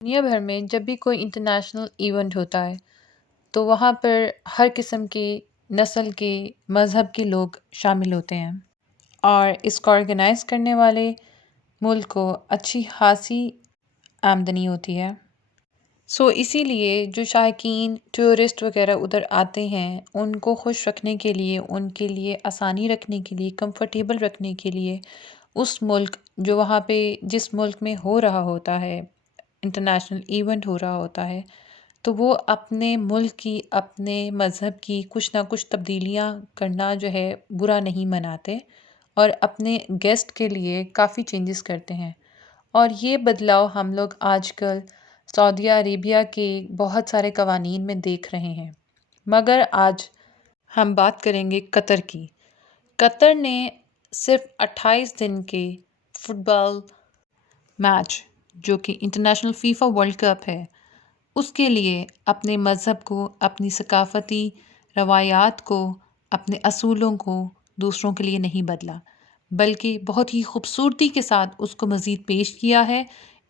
دنیا بھر میں جب بھی کوئی انٹرنیشنل ایونٹ ہوتا ہے تو وہاں پر ہر قسم کی نسل کے مذہب کے لوگ شامل ہوتے ہیں اور اس کو آرگنائز کرنے والے ملک کو اچھی خاصی آمدنی ہوتی ہے۔ اسی لیے جو شائقین ٹورسٹ وغیرہ ادھر آتے ہیں ان کو خوش رکھنے کے لیے، ان کے لیے آسانی رکھنے کے لیے، کمفرٹیبل رکھنے کے لیے اس ملک جو وہاں پہ جس ملک میں ہو رہا ہوتا ہے انٹرنیشنل ایونٹ ہو رہا ہوتا ہے تو وہ اپنے ملک کی، اپنے مذہب کی کچھ نہ کچھ تبدیلیاں کرنا جو ہے برا نہیں مناتے اور اپنے گیسٹ کے لیے کافی چینجز کرتے ہیں۔ اور یہ بدلاؤ ہم لوگ آج کل سعودی عربیہ کے بہت سارے قوانین میں دیکھ رہے ہیں۔ مگر آج ہم بات کریں گے قطر کی۔ قطر نے صرف 28 دن کے فٹ بال میچ جو کہ انٹرنیشنل فیفا ورلڈ کپ ہے اس کے لیے اپنے مذہب کو، اپنی ثقافتی روایات کو، اپنے اصولوں کو دوسروں کے لیے نہیں بدلا، بلکہ بہت ہی خوبصورتی کے ساتھ اس کو مزید پیش کیا ہے،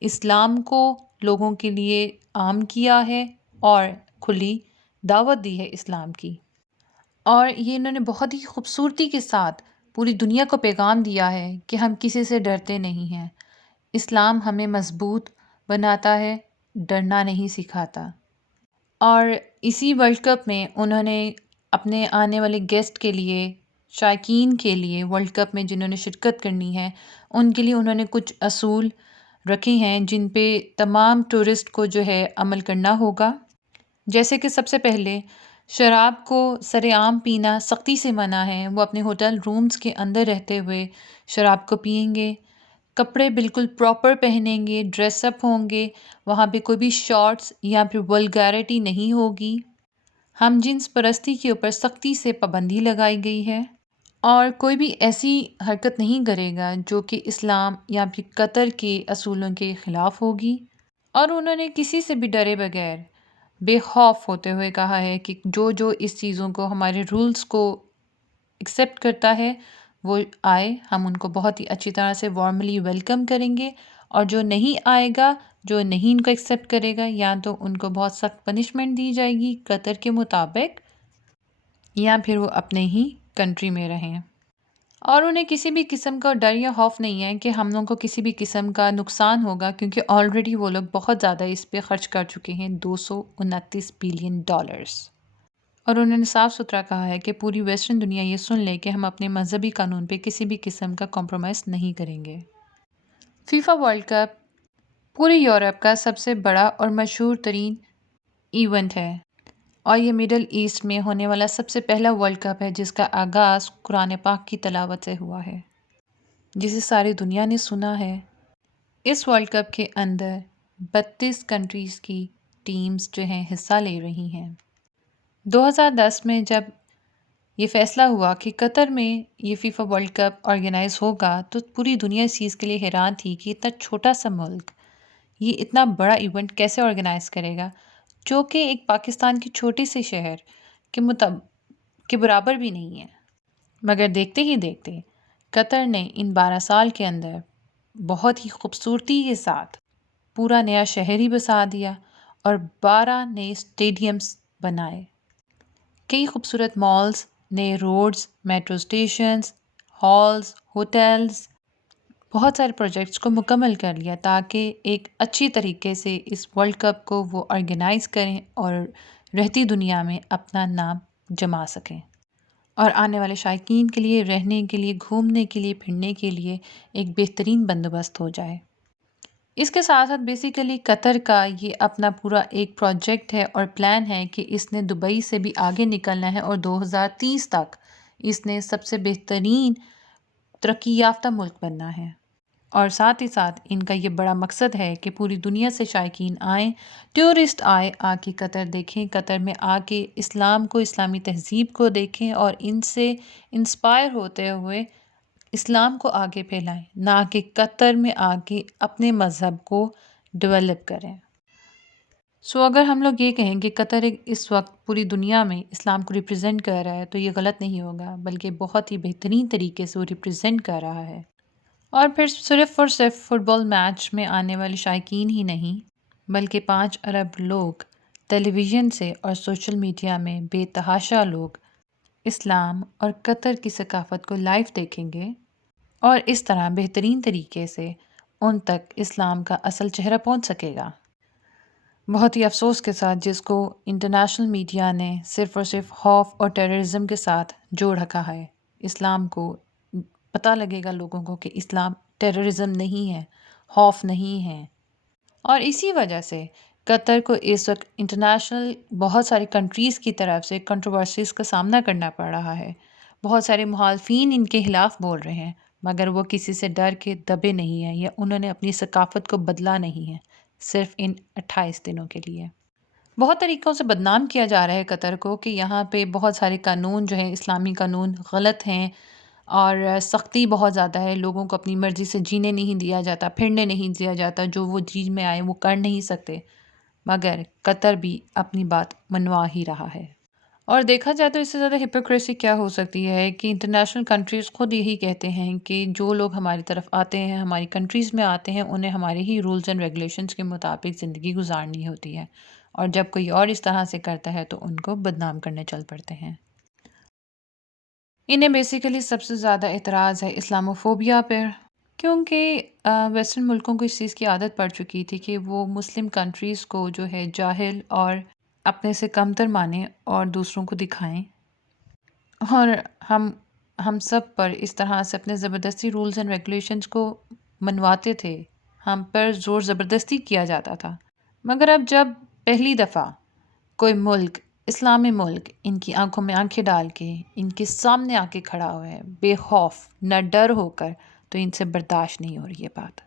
اسلام کو لوگوں کے لیے عام کیا ہے اور کھلی دعوت دی ہے اسلام کی۔ اور یہ انہوں نے بہت ہی خوبصورتی کے ساتھ پوری دنیا کو پیغام دیا ہے کہ ہم کسی سے ڈرتے نہیں ہیں، اسلام ہمیں مضبوط بناتا ہے، ڈرنا نہیں سکھاتا۔ اور اسی ورلڈ کپ میں انہوں نے اپنے آنے والے گیسٹ کے لیے، شائقین کے لیے، ورلڈ کپ میں جنہوں نے شرکت کرنی ہے ان کے لیے انہوں نے کچھ اصول رکھے ہیں جن پہ تمام ٹورسٹ کو جو ہے عمل کرنا ہوگا۔ جیسے کہ سب سے پہلے شراب کو سر عام پینا سختی سے منع ہے، وہ اپنے ہوٹل رومز کے اندر رہتے ہوئے شراب کو پئیں گے، کپڑے بالکل پراپر پہنیں گے، ڈریس اپ ہوں گے، وہاں پہ کوئی بھی شارٹس یا پھر ولگیرٹی نہیں ہوگی۔ ہم جنس پرستی کے اوپر سختی سے پابندی لگائی گئی ہے اور کوئی بھی ایسی حرکت نہیں کرے گا جو کہ اسلام یا پھر قطر کے اصولوں کے خلاف ہوگی۔ اور انہوں نے کسی سے بھی ڈرے بغیر بے خوف ہوتے ہوئے کہا ہے کہ جو جو اس چیزوں کو، ہمارے رولز کو ایکسیپٹ کرتا ہے وہ آئے، ہم ان کو بہت ہی اچھی طرح سے وارملی ویلکم کریں گے، اور جو نہیں آئے گا، جو نہیں ان کو ایکسیپٹ کرے گا، یا تو ان کو بہت سخت پنشمنٹ دی جائے گی قطر کے مطابق، یا پھر وہ اپنے ہی کنٹری میں رہیں۔ اور انہیں کسی بھی قسم کا ڈر یا خوف نہیں ہے کہ ہم لوگوں کو کسی بھی قسم کا نقصان ہوگا، کیونکہ آلریڈی وہ لوگ بہت زیادہ اس پہ خرچ کر چکے ہیں، $229 بلین۔ اور انہوں نے صاف ستھرا کہا ہے کہ پوری ویسٹرن دنیا یہ سن لے کہ ہم اپنے مذہبی قانون پہ کسی بھی قسم کا کمپرومائز نہیں کریں گے۔ فیفا ورلڈ کپ پورے یورپ کا سب سے بڑا اور مشہور ترین ایونٹ ہے اور یہ مڈل ایسٹ میں ہونے والا سب سے پہلا ورلڈ کپ ہے جس کا آغاز قرآن پاک کی تلاوت سے ہوا ہے، جسے ساری دنیا نے سنا ہے۔ اس ورلڈ کپ کے اندر 32 کنٹریز کی ٹیمز جو ہیں حصہ لے رہی ہیں۔ 2010 میں جب یہ فیصلہ ہوا کہ قطر میں یہ فیفا ورلڈ کپ آرگنائز ہوگا تو پوری دنیا اس چیز کے لیے حیران تھی کہ اتنا چھوٹا سا ملک یہ اتنا بڑا ایونٹ کیسے آرگنائز کرے گا، جو کہ ایک پاکستان کی چھوٹی سے شہر کے برابر بھی نہیں ہے۔ مگر دیکھتے ہی دیکھتے قطر نے ان 12 سال کے اندر بہت ہی خوبصورتی کے ساتھ پورا نیا شہر ہی بسا دیا اور 12 نئے اسٹیڈیمز بنائے، کئی خوبصورت مالز، نئے roads, metro stations, halls, hotels, بہت سارے پروجیکٹس کو مکمل کر لیا تاکہ ایک اچھی طریقے سے اس ورلڈ کپ کو وہ آرگنائز کریں اور رہتی دنیا میں اپنا نام جما سکیں، اور آنے والے شائقین کے لیے رہنے کے لیے، گھومنے کے لیے، پھرنے کے لیے ایک بہترین بندوبست ہو جائے۔ اس کے ساتھ ساتھ بیسیکلی قطر کا یہ اپنا پورا ایک پروجیکٹ ہے اور پلان ہے کہ اس نے دبئی سے بھی آگے نکلنا ہے اور 2030 تک اس نے سب سے بہترین ترقی یافتہ ملک بننا ہے۔ اور ساتھ ہی ساتھ ان کا یہ بڑا مقصد ہے کہ پوری دنیا سے شائقین آئیں، ٹورسٹ آ کے قطر دیکھیں، قطر میں آ کے اسلام کو، اسلامی تہذیب کو دیکھیں اور ان سے انسپائر ہوتے ہوئے اسلام کو آگے پھیلائیں، نہ کہ قطر میں آ کے اپنے مذہب کو ڈیولپ کریں۔ اگر ہم لوگ یہ کہیں کہ قطر اس وقت پوری دنیا میں اسلام کو ریپرزینٹ کر رہا ہے تو یہ غلط نہیں ہوگا، بلکہ بہت ہی بہترین طریقے سے وہ ریپرزینٹ کر رہا ہے۔ اور پھر صرف اور صرف فٹ بال میچ میں آنے والے شائقین ہی نہیں بلکہ 5 ارب لوگ ٹیلی ویژن سے اور سوشل میڈیا میں بے تحاشا لوگ اسلام اور قطر کی ثقافت کو لائیو دیکھیں گے اور اس طرح بہترین طریقے سے ان تک اسلام کا اصل چہرہ پہنچ سکے گا۔ بہت ہی افسوس کے ساتھ جس کو انٹرنیشنل میڈیا نے صرف اور صرف خوف اور ٹیررزم کے ساتھ جوڑ رکھا ہے۔ اسلام کو پتہ لگے گا لوگوں کو کہ اسلام ٹیررزم نہیں ہے، خوف نہیں ہے، اور اسی وجہ سے قطر کو اس وقت انٹرنیشنل بہت ساری کنٹریز کی طرف سے کنٹروورسیز کا سامنا کرنا پڑ رہا ہے۔ بہت سارے مخالفین ان کے خلاف بول رہے ہیں، مگر وہ کسی سے ڈر کے دبے نہیں ہیں یا انہوں نے اپنی ثقافت کو بدلا نہیں ہے، صرف ان 28 دنوں کے لیے۔ بہت طریقوں سے بدنام کیا جا رہا ہے قطر کو کہ یہاں پہ بہت سارے قانون جو ہیں اسلامی قانون غلط ہیں اور سختی بہت زیادہ ہے، لوگوں کو اپنی مرضی سے جینے نہیں دیا جاتا، پھرنے نہیں دیا جاتا، جو وہ جی میں آئے وہ کر نہیں سکتے، مگر قطر بھی اپنی بات منوا ہی رہا ہے۔ اور دیکھا جائے تو اس سے زیادہ ہپوکریسی کیا ہو سکتی ہے کہ انٹرنیشنل کنٹریز خود یہی کہتے ہیں کہ جو لوگ ہماری طرف آتے ہیں، ہماری کنٹریز میں آتے ہیں، انہیں ہمارے ہی رولز اینڈ ریگولیشنز کے مطابق زندگی گزارنی ہوتی ہے، اور جب کوئی اور اس طرح سے کرتا ہے تو ان کو بدنام کرنے چل پڑتے ہیں۔ انہیں بیسیکلی سب سے زیادہ اعتراض ہے اسلاموفوبیا پر، کیونکہ ویسٹرن ملکوں کو اس چیز کی عادت پڑ چکی تھی کہ وہ مسلم کنٹریز کو جو ہے جاہل اور اپنے سے کمتر مانیں اور دوسروں کو دکھائیں، اور ہم سب پر اس طرح سے اپنے زبردستی رولز اینڈ ریگولیشنز کو منواتے تھے، ہم پر زور زبردستی کیا جاتا تھا۔ مگر اب جب پہلی دفعہ کوئی ملک، اسلامی ملک، ان کی آنکھوں میں آنکھیں ڈال کے ان کے سامنے آ کے کھڑا ہوا ہے بے خوف نہ ڈر ہو کر، تو ان سے برداشت نہیں ہو رہی ہے بات،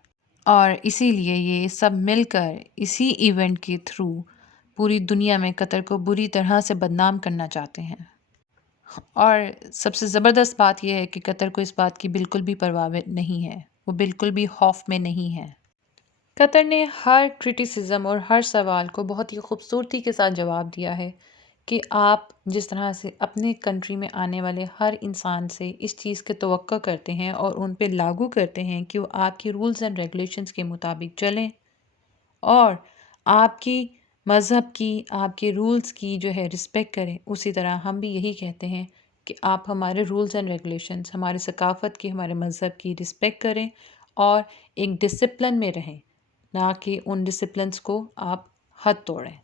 اور اسی لیے یہ سب مل کر اسی ایونٹ کے تھرو پوری دنیا میں قطر کو بری طرح سے بدنام کرنا چاہتے ہیں۔ اور سب سے زبردست بات یہ ہے کہ قطر کو اس بات کی بالکل بھی پرواہ نہیں ہے، وہ بالکل بھی خوف میں نہیں ہے۔ قطر نے ہر کرٹیسزم اور ہر سوال کو بہت ہی خوبصورتی کے ساتھ جواب دیا ہے کہ آپ جس طرح سے اپنے کنٹری میں آنے والے ہر انسان سے اس چیز کی توقع کرتے ہیں اور ان پہ لاگو کرتے ہیں کہ وہ آپ کی رولز اینڈ ریگولیشنز کے مطابق چلیں اور آپ کی مذہب کی، آپ کے رولز کی جو ہے رسپیکٹ کریں، اسی طرح ہم بھی یہی کہتے ہیں کہ آپ ہمارے رولز اینڈ ریگولیشنز، ہمارے ثقافت کی، ہمارے مذہب کی رسپیکٹ کریں اور ایک ڈسپلن میں رہیں، نہ کہ ان ڈسپلنس کو آپ حد توڑیں۔